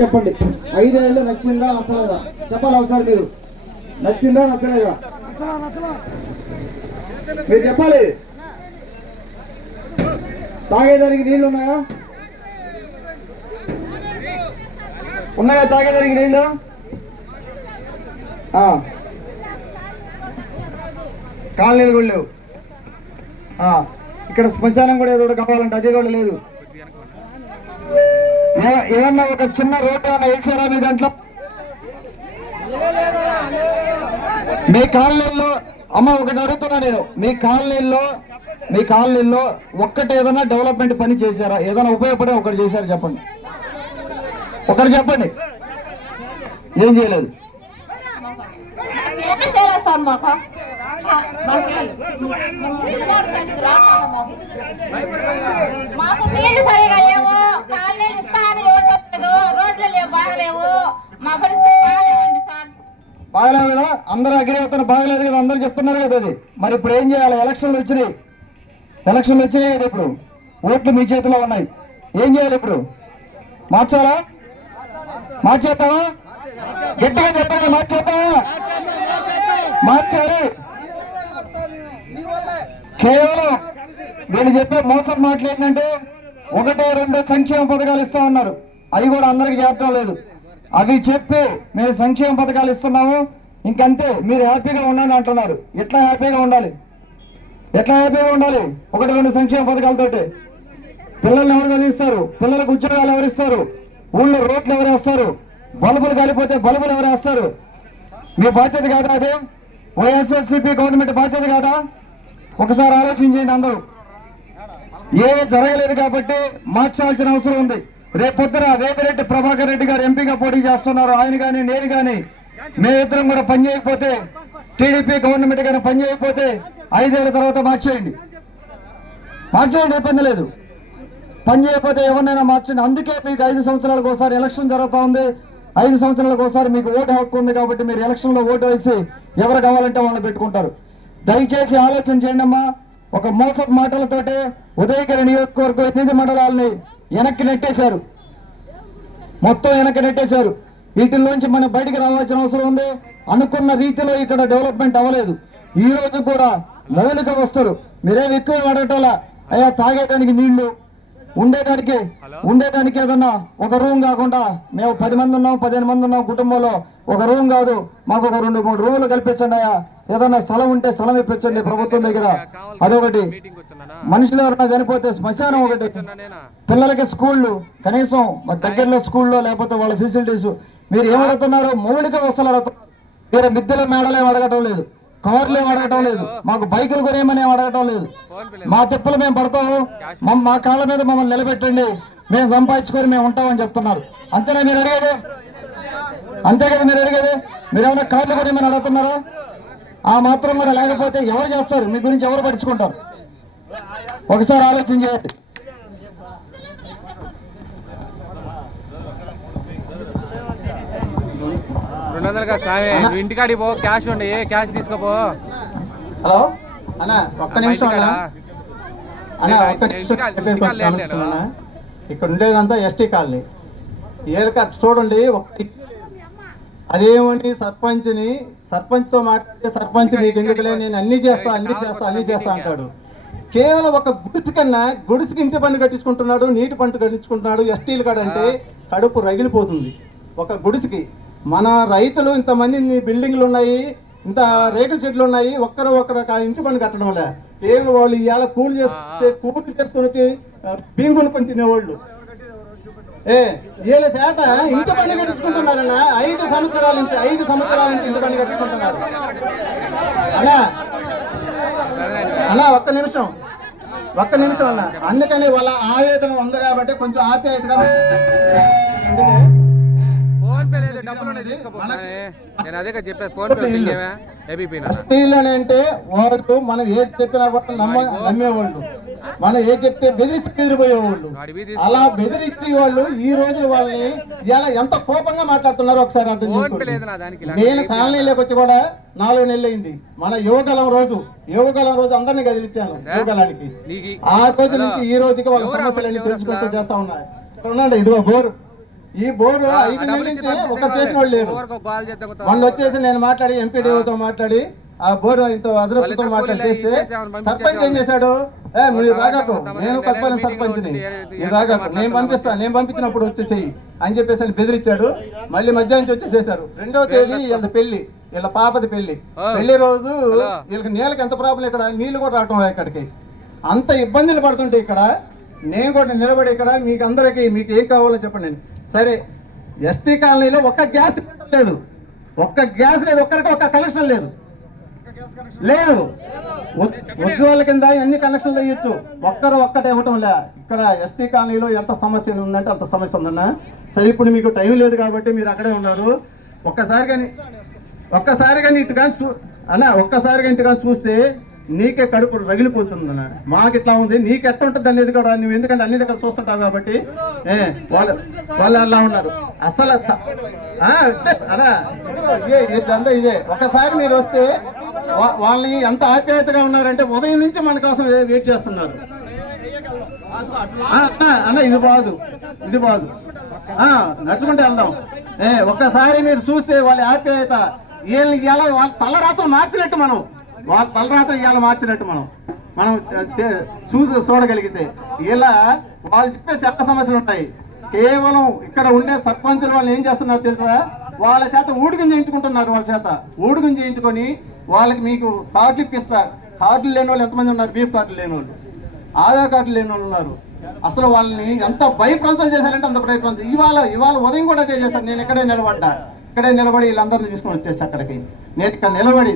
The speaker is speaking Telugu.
చెప్పండి. 5 ఏళ్ళు నచ్చిందా నచ్చలేదా చెప్పాలి ఒకసారి. మీరు నచ్చిందా నచ్చలేదా మీరు చెప్పాలి. తాగేదానికి నీళ్లు ఉన్నాయా? ఉన్నాయా తాగేదానికి నీళ్లు? కాలనీలు కూడా లేవు. ఇక్కడ శ్మశానం కూడా ఏదో కావాలంటే అది కూడా లేదు. ఏమన్నా ఒక చిన్న రోడ్డు అన్న వేసారా మీ దాంట్లో? మీ కాలనీల్లో అమ్మ ఒకటి అడుగుతున్నా నేను, మీ కాలనీల్లో ఒక్కటి ఏదైనా డెవలప్మెంట్ పని చేశారా? ఏదైనా ఉపయోగపడే ఒకటి చేశారా చెప్పండి. ఒకటి చెప్పండి. ఏం చేయలేదు. మాకు నీళ్లు సరిగా లేవు, కాలనీలు ఇస్తాను రోడ్లు లేవు, బాగలేవు, మా పరిస్థితి బాగలేవండి సార్. బాగలేదు కదా, అందరూ అగ్రి అవుతారు, బాగలేదు కదా, అందరూ చెప్తున్నారు కదా అది. మరి ఇప్పుడు ఏం చేయాలి? ఎలక్షన్లు వచ్చినాయి కదా, ఇప్పుడు ఓట్లు మీ చేతిలో ఉన్నాయి. ఏం చేయాలి ఇప్పుడు? మార్చేద్దామా? గట్టిగా చెప్పండి. మార్చాలి. కేవలం వీళ్ళు చెప్పే మోసం మాటలు ఏంటంటే 1-2 సంక్షేమ పథకాలు ఇస్తా ఉన్నారు. అవి కూడా అందరికి చేరటం లేదు. అవి చెప్పి మేము సంక్షేమ పథకాలు ఇస్తున్నాము ఇంకంతే, మీరు హ్యాపీగా ఉండండి అంటున్నారు. ఎట్లా హ్యాపీగా ఉండాలి? 1-2 సంక్షేమ పథకాలతోటి పిల్లల్ని ఎవరు చదివిస్తారు? పిల్లలకు ఉద్యోగాలు ఎవరిస్తారు? ఊళ్ళో రోడ్లు ఎవరు వేస్తారు? బల్బులు కాలిపోతే బల్బులు ఎవరు వేస్తారు? మీ బాధ్యత కాదా అదే? వైఎస్ఆర్సీపీ గవర్నమెంట్ బాధ్యత కాదా? ఒకసారి ఆలోచించండి అందరూ. ఏమీ జరగలేదు కాబట్టి మార్చాల్సిన అవసరం ఉంది. రేపొద్దున వేమిరెడ్డి ప్రభాకర్ రెడ్డి గారు ఎంపీగా పోటీ చేస్తున్నారు. ఆయన కానీ నేను కానీ మేమిద్దరం కూడా పనిచేయకపోతే, టీడీపీ గవర్నమెంట్ కానీ పనిచేయకపోతే 5 ఏళ్ల తర్వాత మార్చేయండి. ఇబ్బంది లేదు. పని చేయకపోతే ఎవరినైనా మార్చండి. అందుకే మీకు 5 సంవత్సరాలకు ఒకసారి ఎలక్షన్ జరుగుతూ ఉంది. 5 సంవత్సరాలకు ఒకసారి మీకు ఓటు హక్కు ఉంది కాబట్టి మీరు ఎలక్షన్లో ఓటు వేసి ఎవరు కావాలంటే వాళ్ళని పెట్టుకుంటారు. దయచేసి ఆలోచన చేయండి అమ్మా. ఒక మోసపు మాటలతోటే ఉదయగిరి నియోజకవర్గం 8 మండలాలని వెనక్కి నెట్టేశారు. వీటిల్లోంచి మనం బయటికి రావాల్సిన అవసరం ఉంది. అనుకున్న రీతిలో ఇక్కడ డెవలప్మెంట్ అవ్వలేదు. ఈ రోజు కూడా మౌలిక వస్తువులు మీరేం ఎక్కువ వాడటంలా. అయ్యా తాగేదానికి నీళ్లు, ఉండేదానికి ఏదన్నా ఒక రూమ్ కాకుండా, మేము 10 మంది ఉన్నాం 15 మంది ఉన్నాం కుటుంబంలో, ఒక రూమ్ కాదు మాకు ఒక 2-3 రూములు కల్పించండి. అయ్యా ఏదన్నా స్థలం ఉంటే స్థలం ఇప్పించండి ప్రభుత్వం దగ్గర. అదొకటి. మనుషులు ఎవరైనా చనిపోతే శ్మశానం ఒకటి. పిల్లలకి స్కూళ్ళు కనీసం దగ్గరలో స్కూల్లో లేకపోతే వాళ్ళ ఫెసిలిటీస్. మీరు ఏమడుగుతున్నారు? మౌలిక వస్తువులు అడుగుతున్నారు. మీరు మిద్దెల మేడలు ఏం అడగటం లేదు, కార్లు ఏం అడగటం లేదు, మాకు బైకులు కొనేమని ఏం అడగటం లేదు. మా తిప్పలు మేము పడతాము, మా కాళ్ళ మీద మమ్మల్ని నిలబెట్టండి, మేము సంపాదించుకొని మేము ఉంటామని చెప్తున్నారు. అంతేనా మీరు అడిగేది? అంతే కదా మీరు అడిగేది? మీరేమైనా కార్లు కొనేమని అడుగుతున్నారా? ఆ మాత్రం కూడా లేకపోతే ఎవరు చేస్తారు? మీ గురించి ఎవరు పట్టించుకుంటారు? ఒకసారి ఆలోచన చేయండి. ఇంటికాడికి పో, క్యాష్ ఉండి క్యాష్ తీసుకోపో. హలో అన్న, ఒక్క నిమిషం అన్న. ఇక్కడ ఉండేదంతా ఎస్టీ కాలనీ. చూడండి, అదేమండి సర్పంచ్తో మాట్లాడితే సర్పంచ్ మీకు ఎందుకులే, నేను అన్ని చేస్తా అంటాడు. కేవలం ఒక గుడిసికి ఇంటి పన్ను కట్టించుకుంటున్నాడు, నీటి పన్ను కట్టించుకుంటున్నాడు. ఎస్టీలు కాడంటే కడుపు రగిలిపోతుంది. ఒక గుడిసికి మన రైతులు ఇంతమంది బిల్డింగ్లు ఉన్నాయి, ఇంత రేకుల చెట్లు ఉన్నాయి, ఒక్కరు ఇంటి పన్ను కట్టడం వల్ల కేవలం వాళ్ళు ఇవాళ కూలి చేసుకొని వచ్చి బియ్యం కొనుక్కొని తినేవాళ్ళు. వీళ్ళ చేత ఇంటి పన్ను కట్టించుకుంటున్నారన్న. 5 సంవత్సరాల నుంచి ఇంటి పన్ను కట్టించుకుంటున్నారు. అన్నా ఒక్క నిమిషం అన్న. అందుకని వాళ్ళ ఆవేదన ఉంది కాబట్టి కొంచెం ఆప్యాయతగా అంటే వాడు మనం ఏది చెప్పినా కూడా నమ్మేవాళ్ళు, మనం ఏది చెప్తే బెదిరించి ఎదిరిపోయేవాళ్ళు. అలా బెదిరించి వాళ్ళు ఈ రోజు వాళ్ళని ఇలా ఎంత కోపంగా మాట్లాడుతున్నారో ఒకసారి అర్థం చేసుకోండి. నేను కాలనీలోకి వచ్చి కూడా 4 నెలలు అయింది. మన యువగలం రోజు అందరినీ కదిలిచ్చాను యువగలానికి. ఆ రోజు నుంచి ఈ రోజుకి వాళ్ళ సమస్యలన్నీ తెలుసుకుంటూ చేస్తా ఉన్నాయి. ఇదిగో బోరు ఈ బోరు 5 నెలల నుంచి ఒకరు చేసిన వాళ్ళు లేరు. మొన్న వచ్చేసి నేను మాట్లాడి ఎంపీడీఓతో మాట్లాడి ఆ బోరు ఇంత హజరత్తో మాట్లాడి చేస్తే సర్పంచ్ ఏం చేశాడు, మీరు రాగాకు, నేను కొత్తపల్లి సర్పంచ్ని, మీరు రాగాకు, నేను పంపించినప్పుడు వచ్చి చెయ్యి అని చెప్పేసి అని బెదిరించాడు. మళ్ళీ మధ్యాహ్నం వచ్చి చేశారు. 2వ తేదీ వీళ్ళ పెళ్లి, వీళ్ళ పాపది పెళ్లి రోజు వీళ్ళకి నీళ్ళకి ఎంత ప్రాబ్లం, ఇక్కడ నీళ్లు కూడా రావటం ఇక్కడికి అంత ఇబ్బందులు పడుతుంటే ఇక్కడ నేను కూడా నిలబడి ఇక్కడ మీకు అందరికీ మీకు ఏం కావాలో చెప్పండి. నేను సరే ఎస్టీ కాలనీలో ఒక్క గ్యాస్ లేదు, ఒక్కరికి ఒక్క కనెక్షన్ లేదు ఉజ్వల కింద ఎన్ని కనెక్షన్లు ఇవ్వచ్చు, ఒక్కటే ఇవ్వటం లే. ఇక్కడ ఎస్టీ కాలనీలో ఎంత సమస్య ఉందంటే అంత సమస్య ఉందన్నా. సరే ఇప్పుడు మీకు టైం లేదు కాబట్టి మీరు అక్కడే ఉన్నారు. ఒక్కసారి కానీ ఇటు కానీ ఒక్కసారిగా ఇంటి కానీ చూస్తే నీకే కడుపు రగిలిపోతుంది అన్న. మాకు ఇట్లా ఉంది, నీకు ఎట్లా ఉంటుంది అనేది కూడా నువ్వు ఎందుకంటే అన్ని దగ్గర చూస్తుంటావు కాబట్టి వాళ్ళు అలా ఉన్నారు. అసలు అన్నా ఇదంతా ఇదే. ఒకసారి మీరు వస్తే వాళ్ళని ఎంత ఆప్యాయతగా ఉన్నారంటే ఉదయం నుంచి మన కోసం వెయిట్ చేస్తున్నారు అన్న. ఇది బాదు నడుచుకుంటే వెళ్దాం. ఒక్కసారి మీరు చూస్తే వాళ్ళ ఆప్యాయత, వీళ్ళని ఇలా వాళ్ళ తలరాత్రులు మార్చినట్టు మనం చూడగలిగితే ఇలా వాళ్ళు చెప్పే చట్ట సమస్యలు ఉంటాయి. కేవలం ఇక్కడ ఉండే సర్పంచులు వాళ్ళు ఏం చేస్తున్నారు తెలుసా, వాళ్ళ చేత ఊడిగం చేయించుకుంటున్నారు. వాళ్ళ చేత ఊడిగం చేయించుకొని వాళ్ళకి మీకు కార్డులు ఇప్పిస్తా. కార్డులు లేని వాళ్ళు ఎంతమంది ఉన్నారు, బీఫ్ కార్డులు లేని వాళ్ళు, ఆధార్ కార్డులు లేని వాళ్ళు ఉన్నారు. అసలు వాళ్ళని ఎంత భయప్రాంతం చేశారంటే అంత భయప్రాంతం. ఇవాళ ఉదయం కూడా అదే చేశారు. నేను ఇక్కడే నిలబడి వీళ్ళందరినీ తీసుకొని వచ్చేసి అక్కడికి నేను ఇక్కడ నిలబడి